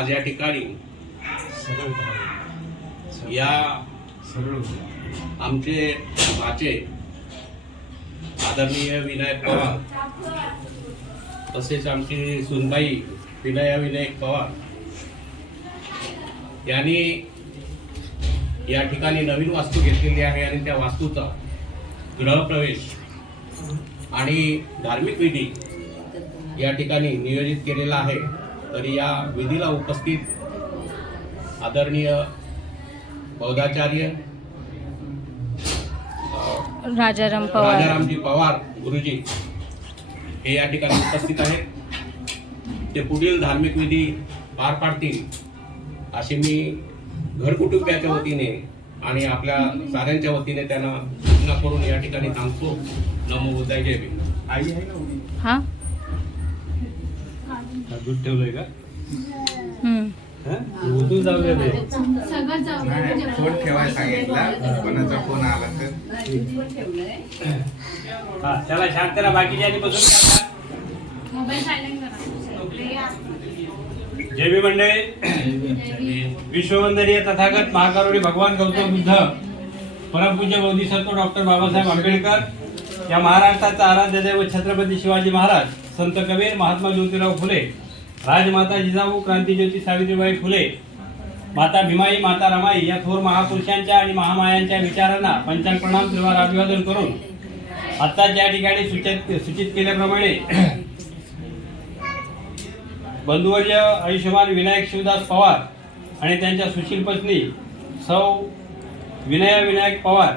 आज या ठिकाणी या आमचे भाचे आदरणीय विनायक पवार तसेच आमची सुनबाई विनया विनायक पवार यांनी या ठिकाणी नवीन वास्तू घेतलेली आहे आणि त्या वास्तूचा गृहप्रवेश आणि धार्मिक विधी या ठिकाणी नियोजित केलेला आहे. तर या विधीला उपस्थित आदरणीय बौद्धाचार्य राजाराम पवार. राजारामजी पवार गुरुजी हे या ठिकाणी उपस्थित आहेत. ते पुढील धार्मिक विधी पार पाडतील अशी मी घरकुटुंबियाच्या वतीने आणि आपल्या साऱ्यांच्या वतीने त्यांना सूचना करून या ठिकाणी थांबतो. नमो बुद्धाय जय भीम. आई आहे ना उभी? हा? दूध ठेवलंय का? जाऊ दे ते. नाही फोन ठेवायला सांगितला. कोणाचा फोन आला तर. हा, त्याला शांत करा बाकीच्या आधी बसून टाका. जय भीम मंडळी. विश्ववंदनीय तथागत महाकरुणी भगवान गौतम बुद्ध परमपूज्य बोधिसत्व डॉक्टर बाबासाहेब आंबेडकर या महाराष्ट्राचा आराध्य दैवत छत्रपती शिवाजी महाराज संत कबीर महात्मा ज्योतिराव फुले राजमाता जिजाऊ क्रांतीज्योती सावित्रीबाई फुले माता भीमाई माता रमाई या थोर महापुरुषांच्या आणि महामायांच्या विचारांना पंचांग प्रणाम त्रिवार अभिवादन करून आत्ताच या ठिकाणी सूचित सूचित केल्याप्रमाणे बंधुवर्य आयुष्यमान विनायक शिवदास पवार आणि त्यांच्या सुशील पत्नी सौ विनया विनायक पवार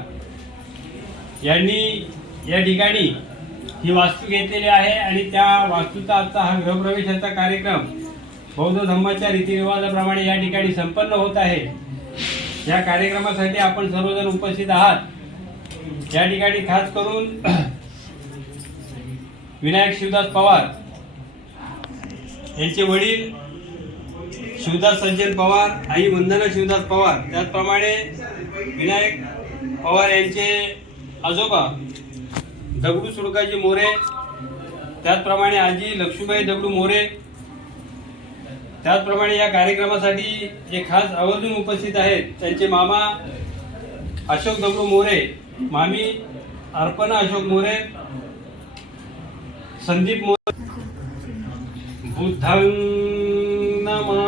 यांनी या ठिकाणी ही वास्तू घेतलेली आहे आणि त्या वास्तूचा आजचा हा गृहप्रवेशाचा कार्यक्रम बौद्ध धम्माच्या रीतिरिवाजाप्रमाणे या ठिकाणी संपन्न होत आहे. या कार्यक्रमासाठी आपण सर्वजण उपस्थित आहात. या ठिकाणी खास करून विनायक शिवदास पवार यांचे वडील शिवदास सज्जन पवार आई वंदना शिवदास पवार. त्याचप्रमाणे विनायक पवार यांचे आजोबा दगडू सुडकाजी मोरे त्याचप्रमाणे आजी लक्ष्मीबाई दगडू मोरे त्याचप्रमाणे या कार्यक्रमासाठी जे खास आवर्जून उपस्थित आहेत त्यांचे मामा अशोक दगडू मोरे मामी अर्पणा अशोक मोरे संदीप मोरे. बुद्धं नमा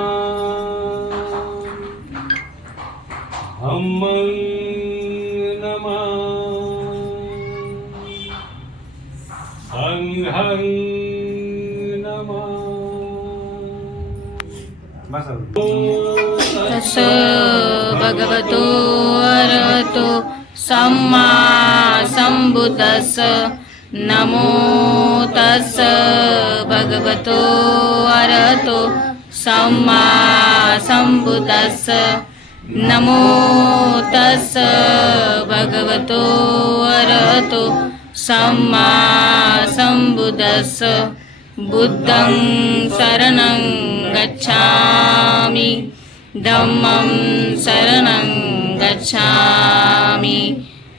सम्मा सम्बुद्धस्स नमो तस्। भगवतो अरहतो सम्मा सम्बुद्धस्स नमो तस्। भगवतो अरहतो सम्मा सम्बुद्धस्स बुद्धं शरणं गच्छामि। धम्मं शरणं गच्छामि।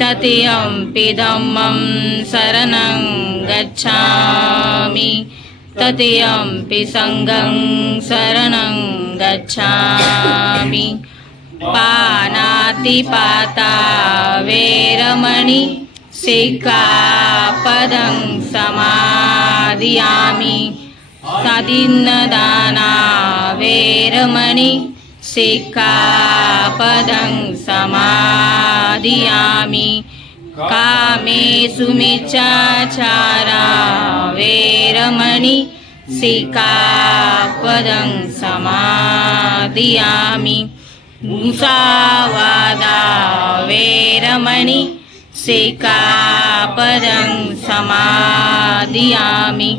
ततियं धम्मं शरणं गच्छामि। तृतीयम्पि सङ्घं शरणं गच्छामि। पानातिपाता वेरमणि सिक्खापदं समादयामि। सदिन्नदाना वेरमणि सिक्खापदं समादियामि कामेषु मिच्छाचारा वेरमणि सिकापदं समादियामि। मुसावादा वेरमणि सिकापदं समादियामि।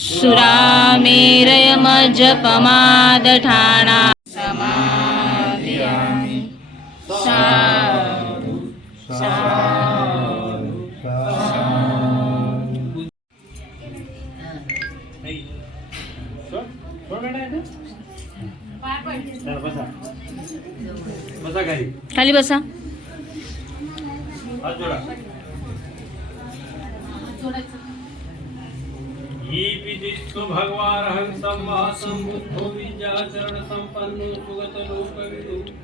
सुरामेरयमजपमादठाणा समा सा खाली बसा. भगवान सम्मा सुगत लोक संपन्नो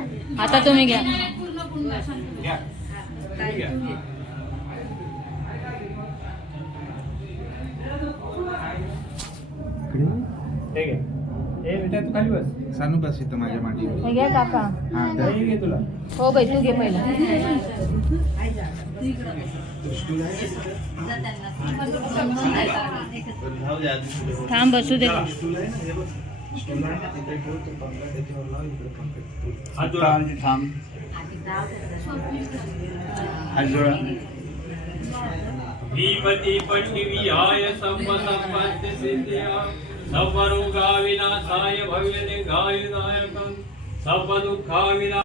आता तुम्ही घ्या. नाही, पूर्ण पूर्ण शांत घ्या. तुम्ही घ्या ठीक आहे ए बेटा तू खाली बस. सानू बस इथं थांब. हात जोडा पट्टि विहाय संप संपत्ति सिद्ध्या. विनाशाय भव्य दीर्घायुदायकं सर्व दुःखा विना